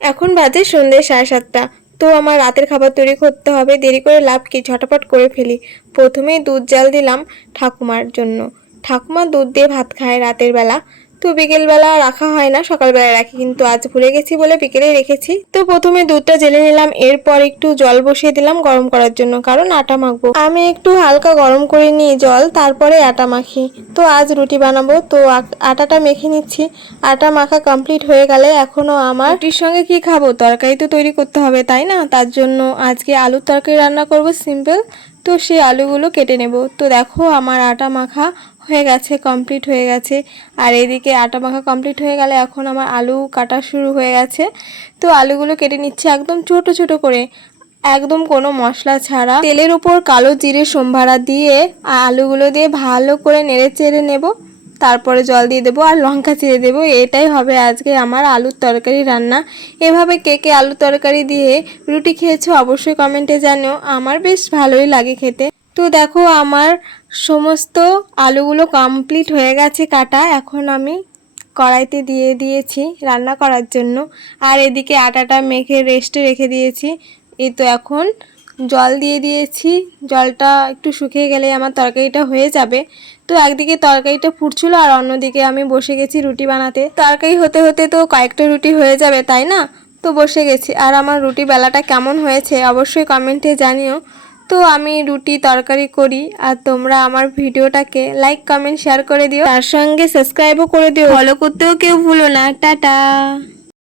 এখন বাজে সন্ধ্যে 7:30। তো আমার রাতের খাবার তৈরি করতে হবে, দেরি করে লাভ কি, ঝটাপট করে ফেলি। প্রথমেই দুধ জাল দিলাম ঠাকুমার জন্য। ঠাকুমা দুধ দিয়ে ভাত খায় রাতের বেলা। তো বিকেলবেলা রাখা হয় না, সকালবেলা রাখি, কিন্তু আজ ভুলে গেছি বলে বিকেলেই রেখেছি। তো প্রথমে দুধটা জেলে নিলাম, এরপর একটু জল বসিয়ে দিলাম গরম করার জন্য, কারণ আটা মাখবো। আমি একটু হালকা গরম করে নিই জল, তারপরে আটা মাখি। তো আজ রুটি বানাবো, তো আটাটা মেখে নিচ্ছি। আটা মাখা কমপ্লিট হয়ে গেলে এখনো আমার রুটির সঙ্গে কি খাবো, তরকারি তো তৈরি করতে হবে তাই না। তার জন্য আজকে আলুর তরকারি রান্না করব সিম্পল। তো সেই আলুগুলো কেটে নেব। তো দেখো আমার আটা মাখা হয়ে গেছে, কমপ্লিট হয়ে গেছে। আর এদিকে আটা মাখা কমপ্লিট হয়ে গেলে এখন আমার আলু কাটা শুরু হয়ে গেছে। তো আলুগুলো কেটে নিচ্ছে একদম ছোট ছোট করে, একদম কোনো মশলা ছাড়া। তেলের উপর কালো জিরে সম্ভারা দিয়ে আলুগুলো দিয়ে ভালো করে নেড়ে চেড়ে নেব। তারপরে জল দিয়ে দেবো আর লঙ্কা চিড়ে দেবো। এটাই হবে আজকে আমার আলুর তরকারি রান্না। এভাবে কে কে আলুর তরকারি দিয়ে রুটি খেয়েছো অবশ্যই কমেন্টে জানিও, আমার বেশ ভালোই লাগে খেতে। তো দেখো আমার সমস্ত আলুগুলো কমপ্লিট হয়ে গেছে কাটা। এখন আমি কড়াইতে দিয়ে দিয়েছি রান্না করার জন্য। আর এদিকে আটাটা মেখে রেস্টে রেখে দিয়েছি। এই তো এখন জল দিয়ে দিয়েছি, জলটা একটু শুকিয়ে গেলে আমার তরকারিটা হয়ে যাবে। তো একদিকে তরকারিটা ফুটছিল আর অন্যদিকে আমি বসে গেছি রুটি বানাতে। তরকারি হতে হতে তো কয়েকটা রুটি হয়ে যাবে তাই না। তো বসে গেছি। আর আমার রুটি বেলাটা কেমন হয়েছে অবশ্যই কমেন্টে জানিও। তো আমি রুটি তরকারি করি, আর তোমরা আমার ভিডিওটাকে লাইক কমেন্ট শেয়ার করে দিও, তার সঙ্গে সাবস্ক্রাইবও করে দিও, ফলো করতেও কেউ ভুলো না। টাটা।